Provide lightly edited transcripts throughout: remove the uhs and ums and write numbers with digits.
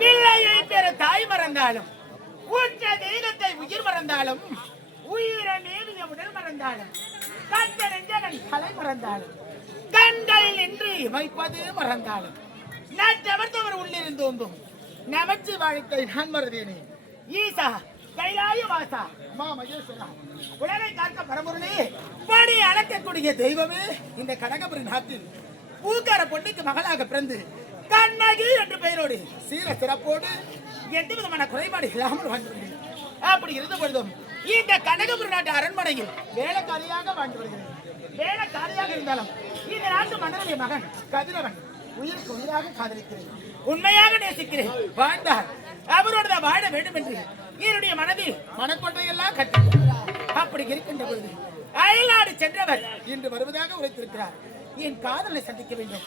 பிள்ளையை பெற தாய் மறந்தாலும், உற்ற தெய்வத்தை உயிர் மறந்தாலும், உயிரை மேவிய உடல் மறந்தாலும், கட்ட நெஞ்சகன் கலை மறந்தாலும், கண்கள் நின்று வைப்பது மறந்தாலும், நற்றவர்த்தவர் உள்ளிருந்தோந்தும் நமச்சி வாழ்க்கை நான் மறந்தேனே. ஈசா கைலாய வாசா மா மகேஸ்வரா, உலகை காக்க பரம்பொருளே, படி அழைக்கக்கூடிய தெய்வமே, இந்த கடகபுரி நாட்டில் பூக்கார பொண்ணுக்கு மகளாக பிறந்து கண்ணகி என்ற பெயரோடு சீர சிறப்போடு எந்த விதமான குறைபாடு இல்லாமல் வாழ்ந்து வருகிறேன். அப்படி இருந்த பொழுதும் இந்த கனகபுரி நாட்டு அரண்மனையில் வேலைக்காரியாக வாழ்ந்து வருகிறேன். வேலைக்காரியாக இருந்தாலும் இந்த நாட்டு மன்னனுடைய மகன் கதிரவன் உயிருக்கு உயிராக காதலிக்கிறேன், உண்மையாக நேசிக்கிறேன். வாழ்ந்தார் அவரோட வாழ வேண்டும் என்று என்னுடைய மனதில் மனக்கொண்டையெல்லாம் கட்டி. அப்படி இருக்கின்ற பொழுது அயல்நாடு சென்றவர் இன்று வருவதாக உரைத்திருக்கிறார். என் காதலை சந்திக்க வேண்டும்.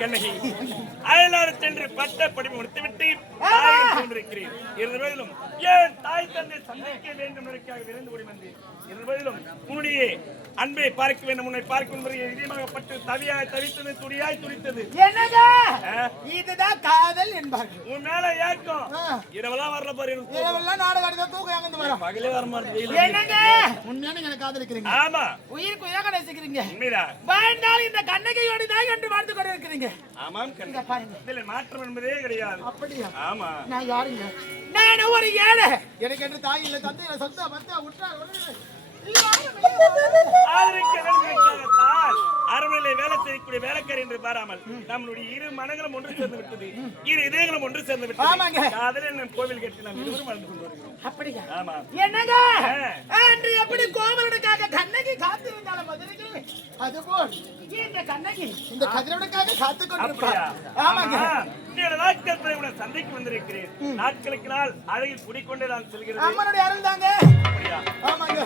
கண்ணகி அயலாறு சென்று பட்ட படிப்பு முடித்துவிட்டு தாயகம் சென்றிருக்கிறேன். இருந்தபோதிலும் ஏன் தாய் தந்தை சந்திக்க வேண்டும் என்பதற்காக விரைந்து ஓடி வந்தேன். இருந்தபோதிலும் உன்னுடைய அன்பை பார்க்க வேண்டும், உன்னை பார்க்கும் இதயமாகப்பட்டு தவியாய் தவித்தது, துடியாய் துடித்தது. என்னங்க இதுதான் காதல் என்பார்கள். உன் மேல ஏக்கம் இரவெல்லாம் வரல பாரு. இரவெல்லாம் நாடு காட்டி தான் தூக்கம் எங்க வரும். பகலே வர மாட்டேங்குது. என்னங்க உண்மையான எனக்கு காதலிக்கிறீங்க? ஆமா, உயிருக்கு உயிராக நேசிக்கிறீங்க. உண்மைதான். வாழ்ந்தால் இந்த கண்ணகையோடு தான் என்று வாழ்ந்து கொண்டு இருக்கிறீங்க. ஆமாம் கண்ணகி, பாருங்க இதில் மாற்றம் என்பதே கிடையாது. அப்படியா? ஆமா. நான் யாருங்க? நான் ஒரு ஏழை. எனக்கு என்று தாய் இல்லை, தந்தை இல்லை, சொந்த பத்த உற்றார் அரண்மனையிலே வேலை செய்யக்கூடிய வேலைக்காரி என்று பாராமல் நம்மளுடைய இரு மனங்களும் ஒன்று சேர்ந்து விட்டது, இரு இதயங்களும் ஒன்று சேர்ந்து விட்டது. காதலில் கோவில் கேட்டு நாம் இருவரும் வாழ்ந்து கொண்டு வருகிறோம். அப்படியா? ஆமா. என்னங்க அன்று எப்படி கோவலனுக்காக கண்ணகி காத்திருந்தாலும் மதுரைக்கு, அதுபோல் இந்த கண்ணகி இந்த கதிரவனுக்காக காத்துக் கொண்டிருப்பார். ஆமாங்க. நாட்கள் பிறகு உன்னை சந்தைக்கு வந்திருக்கிறேன். நாட்களுக்கு நாள் அழகில் குடிக்கொண்டே நான் செல்கிறேன். அம்மனுடைய அருள் தாங்க. ஆமாங்க.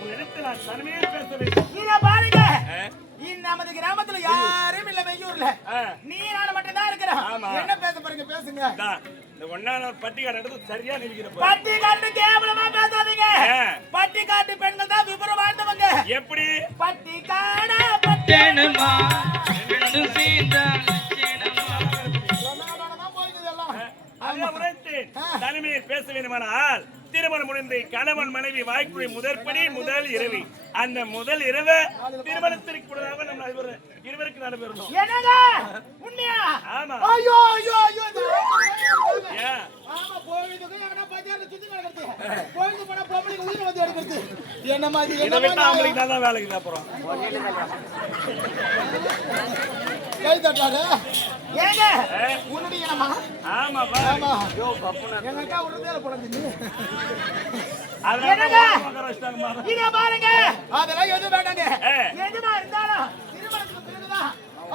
உன் இடத்தில் நான் தனிமையில் பேச வேண்டும். இத பாருங்க, நமது கிராமத்துல யாரும் இல்ல, வெய்யூர்ல நீ நான் மட்டும் தான் இருக்கிறோம். என்ன பேச போறீங்க? பேசுங்க. இந்த ஒன்னான பட்டிக்காடு எடுத்து சரியா நிற்கிறப்ப பட்டிக்காட்டு கேவலமா பேசாதீங்க. பட்டிக்காட்டு பெண்கள் தான் விபரம் வாழ்ந்தவங்க. எப்படி? பட்டிக்காடா பட்டேனமா தனிமையில் பேச வேண்டுமானால் திருமணம் முடிந்து கணவன் மனைவி வாய்ப்புரை முதற்படி முதல் இரவு, அந்த முதல் இரவு திருமணத்திற்கு கூடதாக நம்ம இருவருக்கு நடைபெறணும். உண்மையா? ஆமா. ஐயோ ஐயோ ஐயோ, ஆமா. போயிடுங்க எங்கனா பஜார்ல சுத்தி நடக்குது. போயிடு போனா பொம்பளைக்கு உயிர் வந்து எடுக்குது. என்ன மாதிரி இத விட்டா அவங்களுக்கு தான் வேலைக்கு அப்புறம் கை தட்டாரு. ஏங்க உன்னுடைய அம்மா? ஆமா பா. ஆமா. யோ பப்புனா எங்க அக்கா உடனே போடுங்க. இத பாருங்க, அதெல்லாம் எது வேண்டாங்க. எதுமா இருந்தாலும் திருமணத்துக்கு பிறகுதான்,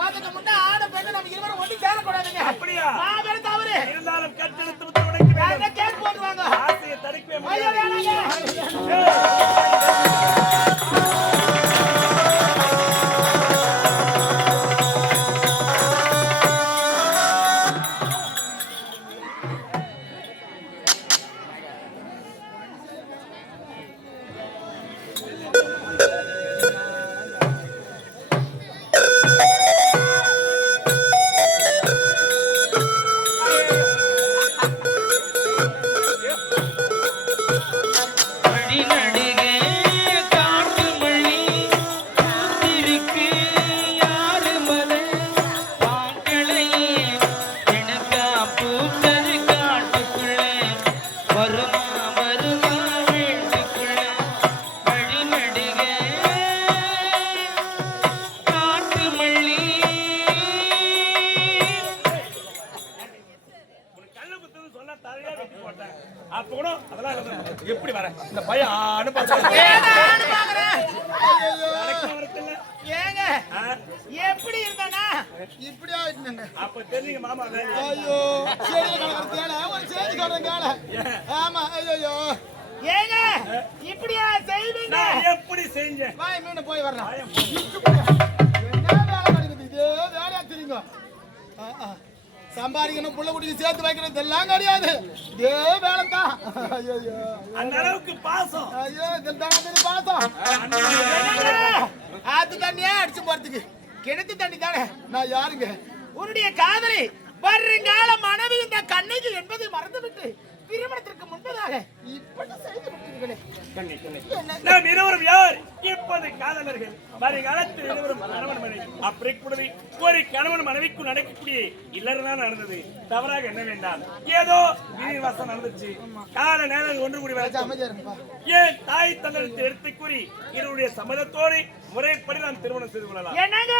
அதுக்கு முன்ன ஆட பெண்ணு நம்ம இருவரும் ஒண்ணு சேரக்கூடாதுங்க. அப்படியா? நான் வேற தவறு இருந்தாலும் கட்டெடுத்து விட்டு உடைக்க வேண்டும். கேட் போடுவாங்க. ஆசையை தடுக்கவே முடியாது. ஐயோ வேணாங்க. எப்படி வர இந்த பையன் ஏங்க எப்படி இருந்தானா இப்படி ஆயிட்டாங்க. அப்ப தெரியுங்க மாமா. ஐயோ சரி கலவரத்தால ஒரு செய்தி சொல்றேன் கேள. ஆமா. ஐயோ ஏங்க இப்படியா செய்வீங்க? நான் எப்படி செஞ்சேன்? வாய் மீன் போய் வரலாம். என்ன வேலை நடக்குது? இதே வேலையா தெரியுங்க. சம்பாதிக்கணும், புள்ள குடிக்கு சேர்த்து வைக்கிறது எல்லாம் கிடையாது. இதே வேலை தான். ஐயோ அந்த அளவுக்கு பாசம். ஐயோ இதுதான் பாசம். ஆத்து தண்ணியே அடிச்சு போறதுக்கு கிணத்து தண்ணி தானே. நான் யாருங்க? உன்னுடைய காதலி வருங்கால மனைவி இந்த கண்ணகி என்பதை மறந்துவிட்டு திருமணத்திற்கு முன்பதாக இப்படி செய்து விட்டீர்களே. நாம் இருவரும் யார்? இப்போது காதலர்கள். வருங்காலத்தில் இருவரும் கணவன் மனைவி. அப்படி கூடவே ஒரு கணவன் மனைவிக்கு நடக்கக்கூடிய இல்லறதான் நடந்தது. தவறாக என்ன வேண்டாம், ஏதோ விதிவாசம் நடந்துச்சு. கால நேரம் ஒன்று கூடி ஏன் தாய் தந்தத்தை எடுத்து கூறி இருவருடைய சம்மதத்தோடு முறைப்படி நாம் திருமணம் செய்து கொள்ளலாம். என்னங்க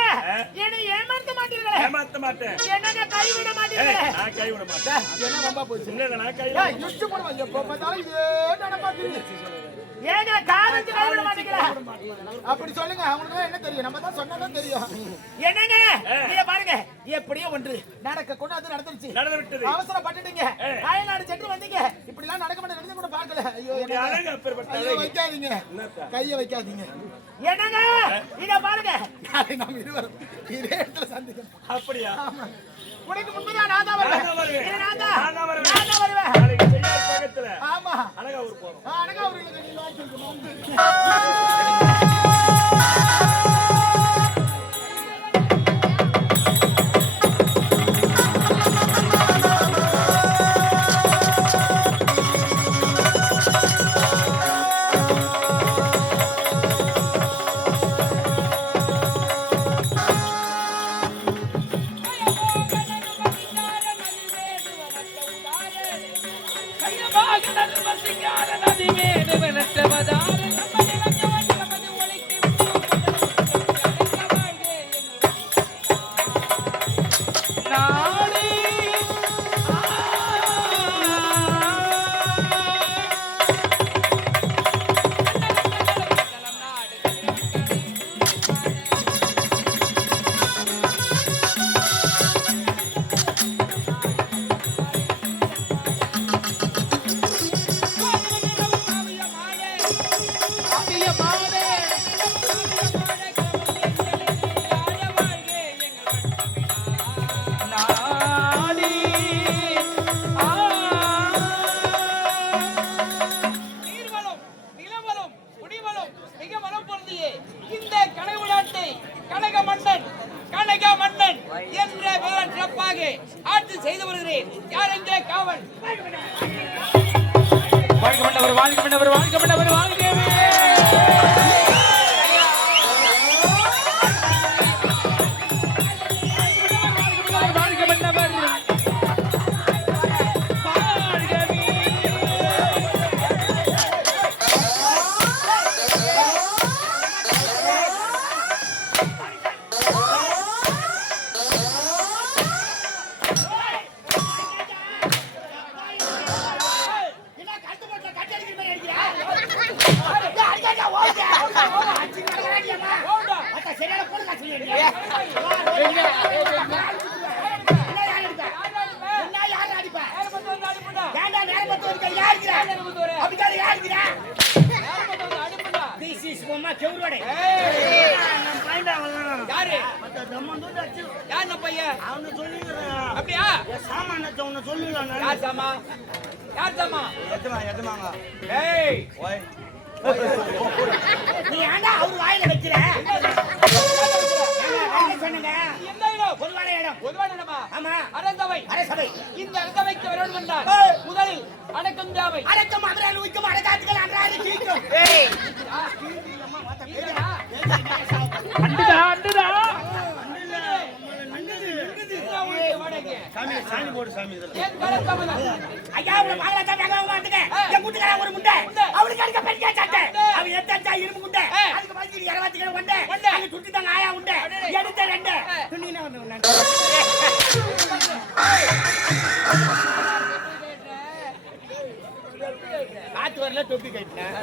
என்னை ஏமாத்த மாட்டீங்களா? ஏமாத்த மாட்டேன். என்னங்க கைவிட மாட்டீங்களா? நான் கைவிட மாட்டேன். என்ன ரொம்ப போச்சு. இல்ல நான் கைவிட யுச்சு போடுவாங்க. எப்ப பார்த்தாலும் இதே நடப்பாத்தீங்க. ஏங்க வச்சு கைவிட மாட்டீங்களா? அப்படி சொல்லுங்க. அவங்களுக்கு என்ன தெரியும்? நம்ம தான் சொன்னதான் தெரியும். என்னங்க நீங்க பாருங்க, எப்படியோ ஒன்று நடக்க கூட அது நடந்து விட்டது. அவசரப்பட்டுட்டீங்க, அயல்நாடு சென்று வந்தீங்க. இப்படி எல்லாம் நடக்க மாட்டேன் நினைச்சு கூட பார்க்கல. ஐயோ ஐயோ, வைக்காதீங்க, கைய வைக்காதீங்க. என்னங்க இத பாருங்க, நாளை நாம் இருவரும் இதே இடத்துல சந்திக்கணும். அப்படியா? உனக்கு முன்னாடி நான் தான் வருவேன். நான் தான் வருவேன். பக்கத்துல ஆமா, அனகாவூர் போறோம். அனகாவூர்ல நீ லோன் சொல்லுங்க. ஆட்சி செய்து வருகிறேன். யார் எங்கே காவல்? நீ ஏன்டா அவர் வாயில வைக்கிற? பொதுவான இடம். ஆமா, அரசவை. இந்த அரசவைக்கு வரணும் என்றால் முதலில் அடக்கம் தேவை. அடக்கம் அவரால் உயிக்கும், அடக்காத்துக்கள் அன்றாட தீர்க்கும். ஐயா, உங்களை பாக்கலாம் ஒரு முண்டை அவளுக்கு அடிக்க பெரிய சட்டை. அவ எத்தா இரும்பு முண்டை, அதுக்கு பதில் 20 கிலோ உண்டை, அது சுட்டி தாங்க ஆயா உண்டை, எடுத்த ரெண்டு காத்து வரல தொப்பி கட்டினேன்.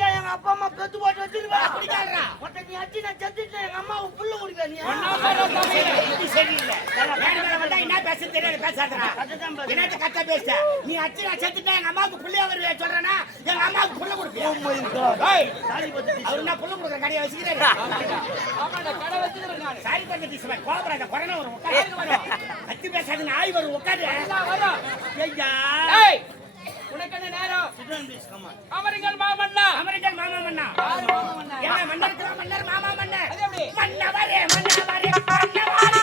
எங்க அப்பா அம்மா பெத்து போட்டு வச்சிருக்கா. நீ அடிச்சு நான் செத்துட்டேன். எங்க அம்மா புல்லு குடிக்க நீ சரியில்லை. என்ன பேச தெரியாது, பேசாதா என்ன கத்த பேச. நீ அடிச்சு நான் செத்துட்டேன். எங்க அம்மாவுக்கு புள்ளைய வருவே சொல்றேன்னா எங்க அம்மாவுக்கு புள்ள கொடுப்பேன். அவர் என்ன புள்ள கொடுக்குற கடையை வச்சுக்கிறாரு. சாரி பண்ணி கோபராஜா கொரோனா வரும் கத்தி பேசாது. நாய் வரும் உட்காரு. உனக்கு என்ன நேரம்? அமெரிக்கன் மாமன்னா. அமெரிக்கன் மாமா மன்னா. என்ன மன்னருக்கு மன்னர் மாமா மன்னர். மன்னவரே மன்னவரே மன்னவாரி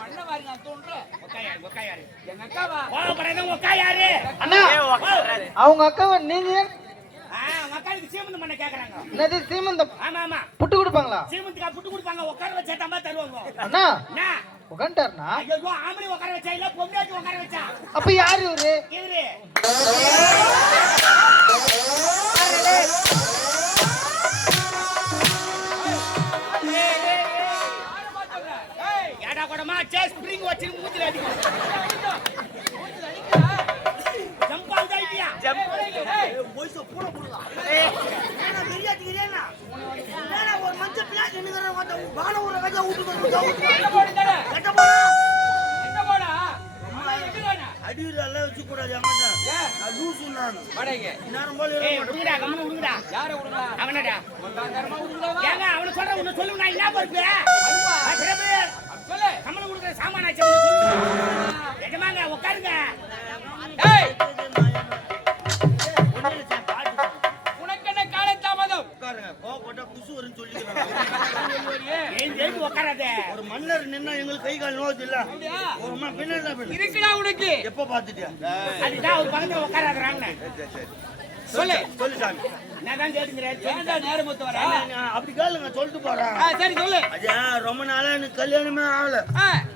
மன்னவாரி நான் தோன்றேன். ஒக்காயாரு எங்க அக்காவா? கோபராஜா ஒக்காயாரு. அண்ணா அவங்க அக்காவை நீங்க மக்களுக்கு சீமந்தம் பண்ண கேக்குறாங்க. என்னது சீமந்தம்? ஆமா ஆமா, புட்டு கொடுப்பாங்களா? சீமந்துக்கா புட்டு கொடுப்பாங்க. உட்கார வச்சா தம்பா தருவாங்க. அண்ணா என்ன உட்காந்துட்டாருனா ஐயோ ஆம்பளை உட்கார வச்சா இல்ல பொம்மையாச்சு உட்கார வச்சா அப்ப யாரு இவரு? இவரு ஏடா கூடமா சேஸ் ஸ்ப்ரிங் வச்சு மூஞ்சில அடிக்கும் ஜம்ப் ஆகுதா இல்லையா போய்ஸ் பூர புடுங்க ஏனா வெறியாட்டி கிரியேனா ஏனா ஒரு மஞ்ச பிளாக் என்னங்கற வாட்ட பான ஒரு கஜா ஊட்டு என்ன போடுடா கட்ட போடா என்ன போடா அடியில வச்சு கூடாது அங்கடா நான் லூசு நான் வாடகைக்கு நேரம் போல உடுங்கடா கம்மன உடுங்கடா யார உடுங்கடா அவனடா கர்மா உடுங்கடா ஏங்க அவன சொல்ற உன்ன சொல்லு நான் என்ன பர்பு பிரபு சொல்லு கம்மன உடுங்கற சாமான் ஆச்சு சொல்லு எஜமாங்க உட்காருங்க ஏய் உனக்கு என்ன கால தாமதம் உட்காருங்க கோபப்பட்டா குசு வரும்னு சொல்லிக்கிறாங்க. ஏன் உட்காராதே ஒரு மன்னர் நின்னா எங்களுக்கு கை கால் நோவுது இல்ல ஒரு அம்மா பின்னாடி பண்ணு இருக்குடா உனக்கு எப்ப பாத்துட்டியா அதுதான் ஒரு பக்கத்துல உட்காராதறாங்க சொல்லு சொல்லு சாமி என்னதான் கேக்குறீங்க ஏன்டா நேரம் மொத்த வர நான் அப்படி கேளுங்க சொல்லிட்டு போறேன் சரி சொல்லு ஐயா ரொம்ப நாளா எனக்கு கல்யாணமே ஆகல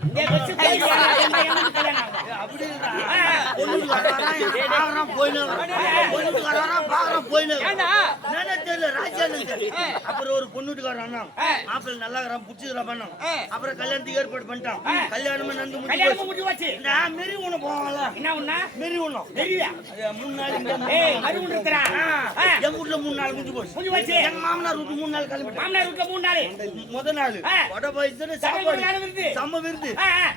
இந்த பஸ் போய் என்ன கல்யாணம் ஆகும் அப்படி இல்ல பொண்ணுக்கு வரான் போயினே பொண்ணுக்கு வரான் பாக்குறான் போயினே ஏண்டா என்னன்னு தெரியல ராஜானுக்கு அப்புறம் ஒரு பொண்ணுட்டுக்காரன் அண்ணா மாப்பிள்ளை நல்லா இருக்கிறான் புடிச்சுக்கிறான் பண்ணான் அப்புறம் கல்யாணத்துக்கு ஏற்பாடு பண்ணிட்டான் கல்யாணமே நடந்து முடிஞ்சு கல்யாணம் முடிஞ்சு போச்சு நான் மெரி ஒண்ணு போவாங்கல்ல என்ன ஒண்ணா மெரி ஒண்ணும் தெரியல அது 3 நாள் இங்க ஏய் அருண் இருக்கறா எங்க வீட்ல 3 நாள் முடிஞ்சு போச்சு முடிஞ்சு போச்சு எங்க மாமனார் வீட்டு 3 நாள் கிளம்பிட்டான் மாமனார் வீட்ல 3 நாள் முத நாள் வடை பாயசம் சாப்பாடு நாள் விருந்து செம்ம விருந்து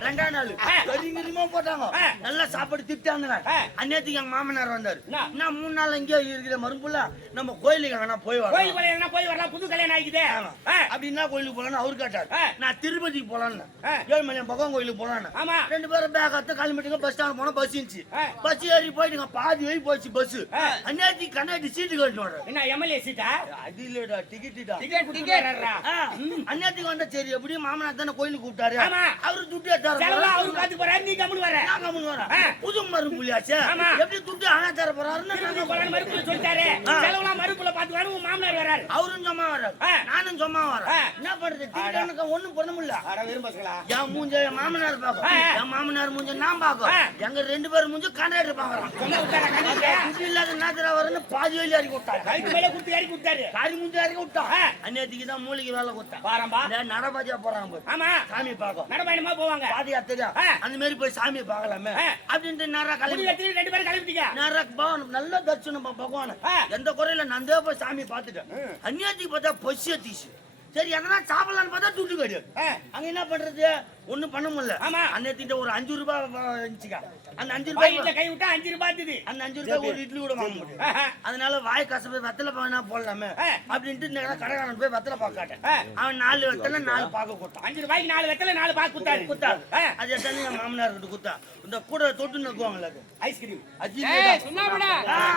ரெண்டாம் நாள் கறிங்கரிமா போட்டாங்க நல்லா சாப்பாடு திட்டாங்க அன்னைக்கு எங்க மாமனார் வந்தாரு நான் 3 நாள் இங்கே இருக்கிற மரும்புல நம்ம கோயிலுக்கு வேணா போய் வரலாம் கோயில் போய் என்ன போய் வரலாம் புது கல்யாணம் ஆகிதே அப்படின்னா கோயிலுக்கு போலான்னு அவரு கேட்டாரு நான் திருப்பதிக்கு போலான்னு ஆ. ஏழுமலையான் பகவான் கோயிலுக்கு போலான்னு ஆமா 2 பேரும் பேக் எடுத்து கிளம்பிட்டுங்க பஸ் ஸ்டாண்ட் போனா பஸ் இருந்துச்சு பஸ் ஏறி போயிட்டுங்க பாதி வழி போச்சு பஸ் அன்னைக்கு கண்ணாடி சீட்டு கட்டினோட என்ன எம்எல்ஏ சீட்டா அது இல்லடா டிக்கெட்டா டிக்கெட் குடுக்கறறா அன்னைக்கு வந்தா சரி எப்படியும் மாமனார் தானே கோயிலுக்கு கூப்பிட்டாரு ஆமா. அவரு துட்டு எடுத்தாரு செலவா அவரு பாத்து போறாரு நீ கம்முனு வர நாங்க முன் வரோம் புது மரும்புலியாச்சே ஆமா. எப்படி துட்டு ஆனா தர போறாருன்னு நாங்க போறாரு மறுப்புல சொல்லிட்டாரு செலவலாம் மறுப்புல பாத்து வர உங்க மாமனார் வராரு அவரும் சும்மா வர்றாரு நானும் சும்மா வரேன் என்ன பண்றது டிக்கெட் ஒண்ணும் பண்ண முடியல அட விரும்பஸ்களா என் மூஞ்ச என் மாமனார் பாக்கும் என் மாமனார் மூஞ்ச நான் பாக்கும் எங்க 2 பேரும் மூஞ்ச கண்டாக்டர் பாக்குறான் சொன்ன உட்கார கண்டிப்பா துட்டு இல்லாத நேரத்துல வரன்னு பாதி வழி இறக்கி விட்டாரு கைக்கு மேல குடுத்து ஏறி குடுத்தாரு காரி மூஞ்ச இறக்கி விட்டான் அன்னைக்கு தான் மூலிகை வேலை கொடுத்தான் பாரம்பா நடபாதியா போறாங்க போய் ஆமா சாமி பாக்கும் நடபயணமா போவாங்க பாதியா தெரியும் அந்த மாதிரி போய் சாமியை பார்க்கலாமே அப்படின்ட்டு நேரா குடி கிளம்பி வெத்தில 2 பேரும் கிளம்பிட்டீங்க நேரா பகவான் நல்ல தரிசனம் பகவான் எந்த குறையில நான் தான் போய் சாமி பார்த்துட்டேன் அந்நியத்துக்கு பார்த்தா பசிய தீசு சரி எதனா சாப்பிடலான்னு பார்த்தா துட்டு கிடையாது அங்க என்ன பண்றது ஒண்ணும் பண்ண முடியல ஆமா. அன்னைக்கு ஒரு 5 ரூபாய் இருந்துச்சுக்கா அந்த 5 வாயில ரூபாய் கை விட்டா 5 ரூபாய் இருந்தது அந்த 5 ரூபாய் ஒரு இட்லி கூட வாங்க முடியும் அதனால வாய் கசப்பை வெத்தலை பானா போடலாமே அப்படின்ட்டு நேரா கடைக்காரன் போய் வெத்தலை பாக்க காட்டேன் அவன் 4 வெத்தலை 4 பாக்க கொடுத்தான் 5 ரூபாய்க்கு 4 வெத்தல 4 பாக்கு குத்தாரு குத்தான் அது எத்தனை என் மாமனார் கிட்ட குத்தான் இந்த கூட தொட்டு நக்குவாங்கல்ல அது ஐஸ்கிரீம் ஏய் சுண்ணாம்புடா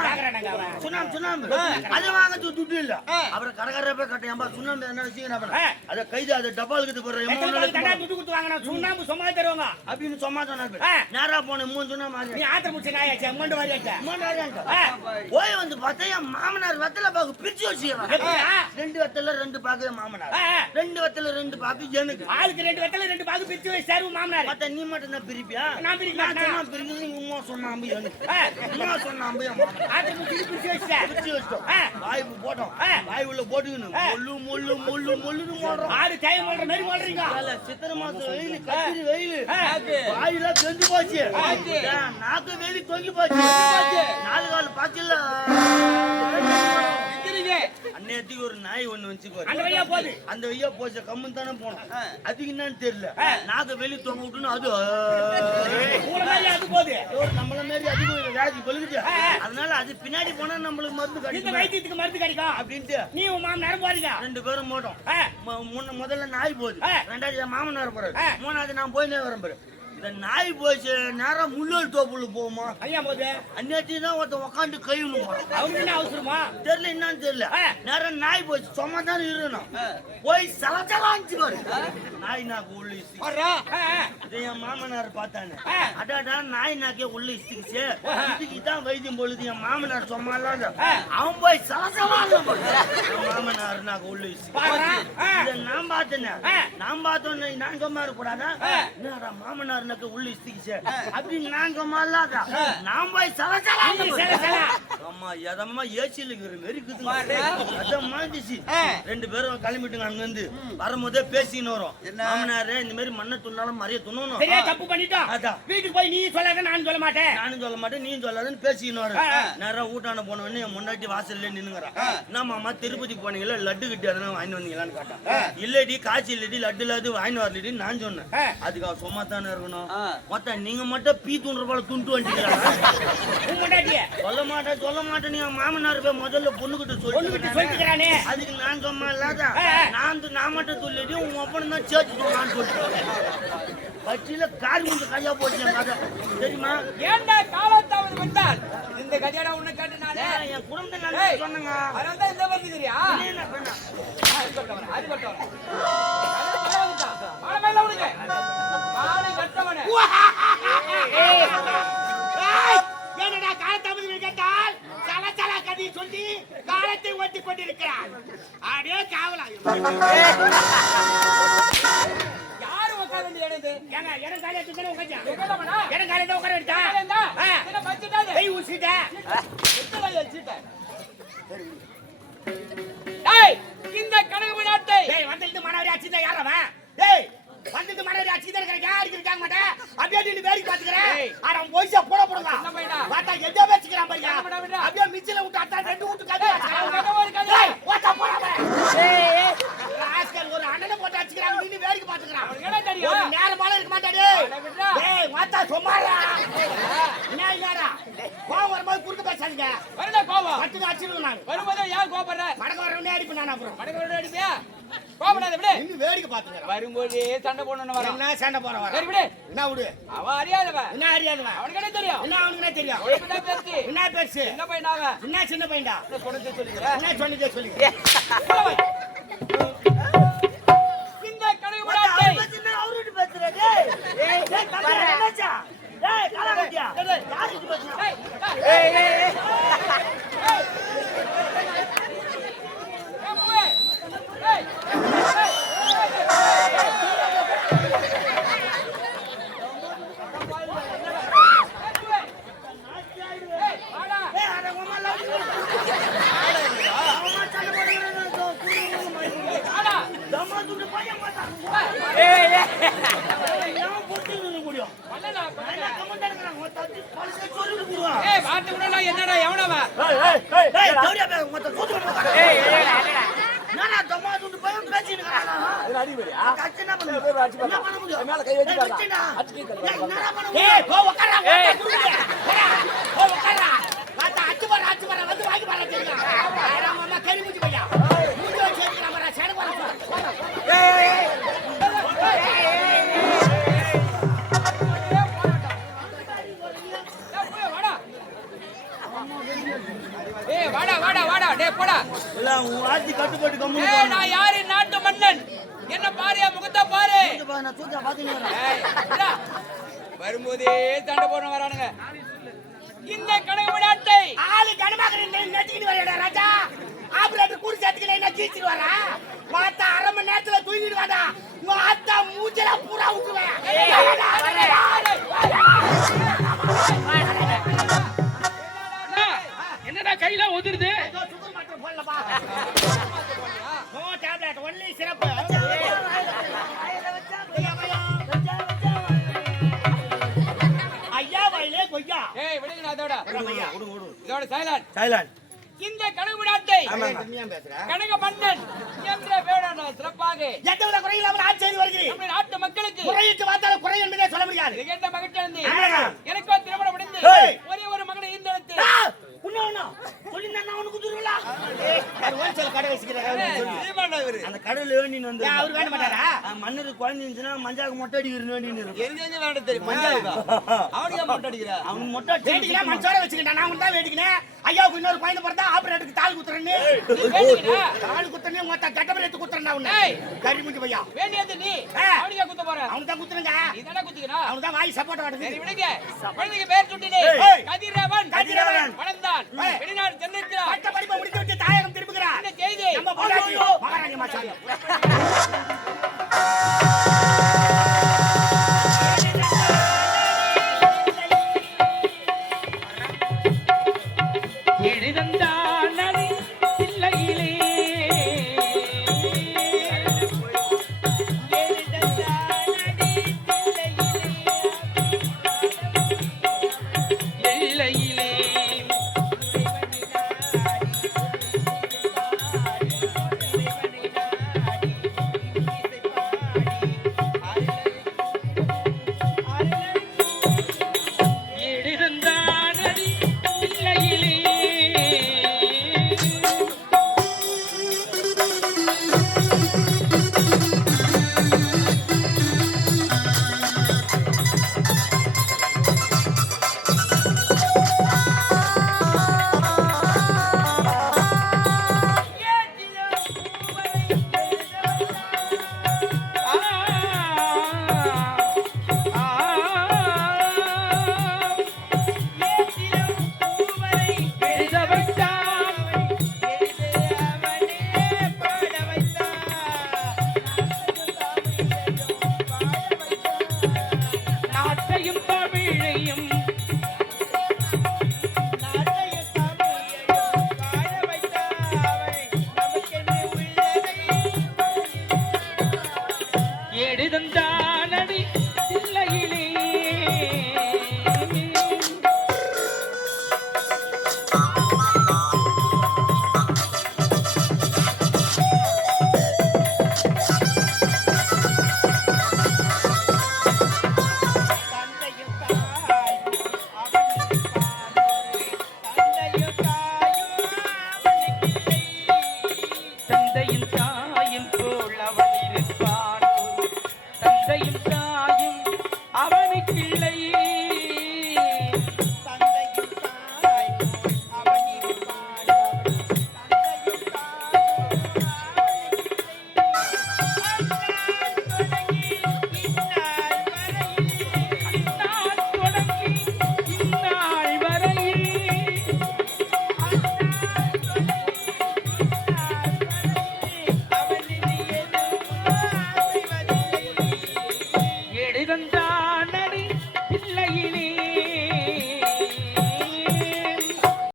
கேக்குறானங்க அவன் சுண்ணாம்பு அது வாங்க துட்டு இல்ல அப்புறம் கடைக்காரர் போய் கட்டையம்பா சுண்ணாம்பு என்ன விஷயம் என்ன பண்ண அதை கைது அதை டபாலுக்கு போற எத்தனை ரூபாய்க்கு தடா துட்டு குத்து வாங்கணும் சுண்ணாம்பு சும்மா தருவாங்க அப்படின்னு சும்மா சொன்னாரு நேரா போன 3 சுண்ணாம்பு நீ ஆத்திர முச்ச நாயாச்சு அம்மண்டு வாரியாச்சா போய் வந்து பார்த்தா என் மாமனார் வெத்தலை பாக்கு பிரிச்சு வச்சுக்கிறான் எப்படியா? 2 வெத்தலை 2 பாக்கு என் மாமனார் 2 வெத்தலை 2 பாக்கு எனக்கு ஆளுக்கு 2 வெத்தல 2 பாக்கு பிரிச்சு வச்சாரு மாமனார் மத்த நீ மட்டும் தான் பிரிப்பியா நான் பிரிக்க மாட்டேன். சொன்னா பிரிக்கிறது உமா சொன்னாம்பு எனக்கு உமா சொன்னாம்பு என் மாமனார் ஆத்திர முச்சு பிரிச்சு வச்சா பிரிச்சு வச்சிட்டோம் வாய் போட்டோம் வாய் உள்ள போட்டுக்கணும் முள்ளுன்னு போடுறோம் ஆடு கை மோல்ற மாதிரி மோல்றீங்க சித்திரை மாசம் வெயில் கத்திரி வெயில் வாயில வெந்து போச்சு நாக்கு வெளி தொங்கி போச்சு 4 கால் பாக்கல அன்னைக்கு ஒரு நாய் ஒண்ணு வந்துச்சு அந்த வழியா போகுது அந்த வையா போச்சு கம்மன் தானே போனோம் அதுக்கு என்னன்னு தெரியல நாக்கு வெளி தொங்க விட்டுன்னு அது ஊர மாதிரி அது போகுது நம்மள மாதிரி அதிகம் வியாதி பழுகுது அதனால அது பின்னாடி போனா நம்மளுக்கு மருந்து இந்த கிடைக்கும் வைத்தியத்துக்கு மருந்து கிடைக்கும் அப்படின்ட்டு நீ உன் மாமனார் போறீங்க 2 பேரும் போட்டோம் முதல்ல நாய் போகுது 2வது என் மாமனார் போறாரு 3வது நான் போயினே வரேன் பாரு இந்த நாய் போச்சு நேரம் முள்ளல் தோப்புல போகுமா ஐயா போது அந்நேரத்துக்கு தான் ஒருத்தன் உட்காந்து கையணும் அவங்க என்ன அவசரமா தெரியல என்னன்னு தெரியல நேரம் நாய் போச்சு சும்மா தான் இருக்கணும் போய் சலச்சலாச்சு பாரு நாய் நாக்கு உள்ள வர்றா இது என் மாமனார் பார்த்தானே அடாடா நாய் நாக்கே உள்ள இஸ்திக்குச்சு இதுக்கு தான் வைத்தியம் பொழுது என் மாமனார் சும்மா இல்லாத அவன் போய் சலச்சலான்னு என் மாமனார் நாக்கு உள்ள இதை நான் பார்த்தேனே நான் பார்த்தோன்னே நான் சும்மா இருக்கக்கூடாதா என்னடா மாமனார் நாக்கு உள்ள இஸ்திக்குச்சு அப்படின்னு நான் சும்மா இல்லாத நான் போய் சலச்சலான்னு ஆமா எதம்மா ஏசியில் இருக்கிற மாரி இருக்குது அதான் மாஞ்சிச்சு ரெண்டு பேரும் கிளம்பிட்டுங்க அங்க இருந்து வரும்போதே பேசின்னு வரும் மாமனாரே இந்த மாதிரி மண்ணை துண்ணாலும் மறைய துண்ணணும் சரியா தப்பு பண்ணிட்டோம் அதான் வீட்டுக்கு போய் நீ சொல்லாத நான் சொல்ல மாட்டேன் நானும் சொல்ல மாட்டேன் நீயும் சொல்லாதுன்னு பேசின்னு வர நேரம் ஊட்டான போனவொடனே என் முன்னாடி வாசல்ல நின்னுங்கிறான் என்ன மாமா திருப்பதி போனீங்களா லட்டு கிட்டி அதெல்லாம் வாங்கி வந்தீங்களான்னு கேட்டான் இல்லடி காய்ச்சி இல்லடி லட்டு இல்லாது வாங்கி வரலடி நான் சொன்னேன் அதுக்கு அவன் சும்மா தானே இருக்கணும் மொத்தம் நீங்க மட்டும் பீ தூண்டுற போல துண்டு வந்துக்கிறாங்க சொல்ல மாட்டேன் நீங்க மாமனார் போய் முதல்ல பொண்ணுகிட்ட சொல்லிக்கிறானே அதுக்கு நான் சும்மா இல்லாத நான் மட்டும் சொல்லிட்டு உன் அப்பனும் தான் சேர்த்து சொன்னான்னு சொல்லிட்டு கட்சியில காரி முந்து கையா போச்சு கதை தெரியுமா ஏன்டா காலத்தாவது வந்தால் இந்த கதையடா உன்னை கேட்டனாலே என் குடும்பத்தை நல்லா சொன்னங்க அதனால தான் இந்த வந்து தெரியா என்ன பண்ண அது கட்டவன மானமேல உனக்கு மானை கட்டவனே என்னடா காலத்தாமது கேட்டால் சலசல கதை சொல்லி காலத்தை ஓட்டி கொண்டிருக்கிறார் அடே காவலா யாரு உட்கார வேண்டிய இடம் இது ஏங்க இடம் காலையில தானே உட்கார்ந்தா உட்காரவனா இடம் காலையில உட்கார விட்டா ஏண்டா என்ன பச்சிட்டாதே கை ஊசிட்ட எத்தனை வச்சிட்ட டேய் இந்த கனவு நாட்டை டேய் வந்து மனவரி அச்சிதா யாரவன் டேய் வந்து மனவரி அச்சிதா இருக்கற யார் இருக்காங்க மாட்டே அப்படியே நீ வேடிக்கை பாத்துக்கறேன் ஆனா போய்ச்சா போட போடுங்க வாடா எங்க வெச்சுக்கறான் பாரியா அப்படியே மிச்சில விட்டு அட்டா ரெண்டு விட்டு கட்டி டேய் வாடா போடா ஏய் ராஸ்கல் ஒரு அண்ணனை போட்டு அடிச்சுக்கறாங்க நீ வேடிக்கை பாத்துக்கறான் என்ன தெரியும் ஒரு நேர மால இருக்க மாட்டாடே டேய் வாடா சும்மாடா என்ன இல்லடா கோவம் வரும்போது குறுக்கு பேசாதீங்க வரடா கோவம் அட்டுக்கு அடிச்சிடுவேன் நான் வரும்போது ஏன் கோபப்படுற மடக்க வரவனே அடிப்பேன் நான் அப்புறம் மடக்க வரவனே அடிப்பியா கோபப்படாத விடு இன்னும் வேடிக்கை பாத்துக்கறேன் வரும்போது சண்டை போடணும் வர என்ன சண்டை போற வர சரி விடு என்ன விடு அவ அறியாதவ என்ன அறியாதவன் அவனுக்கு என்ன தெரியும் என்ன அவனுக்கு என்ன தெரியும் ஒழுங்கா பேசி என்ன பேசு என்ன பையனாவ என்ன சின்ன பையன்டா கொண்டு சொல்லிக்கிறேன் என்ன சொல்லிட்டே சொல்லி இந்த கனவு நாட்டை அவரு பேசுற டேய் ஏய் கல்ல என்னச்சா டேய் காலகட்டியா யாருக்கு பேசுற ஏய் என்னடா எவனவ கட்டுப்பட்டு கம்முனு நான் யாரு நாட்டு மன்னன் என்ன பாரியா முகத்தை பாரு நான் சூத்தா பாத்துங்க வரும்போதே சண்டை போட வரானுங்க இந்த கனவு நாட்டை ஆளு கனமாகற நெட்டிக்கிட்டு வரடா ராஜா ஆபரேட்டர் கூடி சேர்த்துக்கல என்ன கீச்சிட்டு வரா மாத்தா அரை மணி நேரத்துல தூங்கிட்டு வாடா மாத்தா மூஞ்சல பூரா ஊத்துவேன் என்னடா கையில ஒதுருது சுகர் மாத்திரை போடலப்பா நோ டேப்லெட் ஒன்லி சிரப் ஐயா வயலே கொய்யா ஏய் விடுங்க அதோட இதோட சைலண்ட் இந்த கனவு நாட்டை பேசுறேன் கனக மன்னன் என்ற பேரான சிறப்பாக எத்தனை குறை இல்லாமல் ஆட்சி செய்து வருகிறேன் நம்ம நாட்டு மக்களுக்கு குறையிட்டு பார்த்தாலும் குறை என்பதே சொல்ல முடியாது இது கேட்ட மகிழ்ச்சி ஆமாங்க. எனக்கு திருமணம் முடிந்து ஏய். ஒரே ஒரு மகனை ஈந்தெடுத்து உன்ன சொல்லி நான் உனக்கு துருவலா அது ஹோல்சேல் கடை வச்சுக்கிறேன் சீமானா இவரு அந்த கடவுள் வேண்டின்னு வந்து ஏன் அவர் வேண்ட மாட்டாரா? மண்ணுக்கு குழந்தை இருந்துச்சுன்னா மஞ்சாக்கு மொட்டை அடிக்கிறேன்னு வேண்டின்னு இருக்கும். எரிஞ்சு வேண்ட தெரியும் மஞ்சாவுக்கா அவனுக்கு மொட்டை அடிக்கிறா அவன் மொட்டை வேடிக்கலாம் மனசோட வச்சுக்கிட்டேன். நான் தான் வேடிக்கினேன். ஐயாவுக்கு இன்னொரு குழந்தை பிறந்தா ஆபரேட்டருக்கு தாள் குத்துறேன்னு. தாள் குத்துறேன்னு மொத்த கட்டபடி எடுத்து குத்துறேன் உன்னை. கறி முஞ்சி பையா. வேண்டியது நீ ஆ. அவனுக்கு குத்த போற அவனுக்கு தான் குத்துறங்க. நீ தானே குத்திக்கிறா அவனுக்கு தான் வாய் சப்போர்ட் சரி ஆடுது. விடுங்க குழந்தைக்கு பேர் சுட்டினே ஏய். கதிரவன் கதிரவன். வளர்ந்தான் ஏய். வெளிநாடு சென்றிருக்கிறான் பட்ட படிப்பை முடித்து விட்டு தாயகம் திரும்புகிறார். என்ன செய்தி நம்ம பொண்டாட்டி மகாராணி மாசாணி.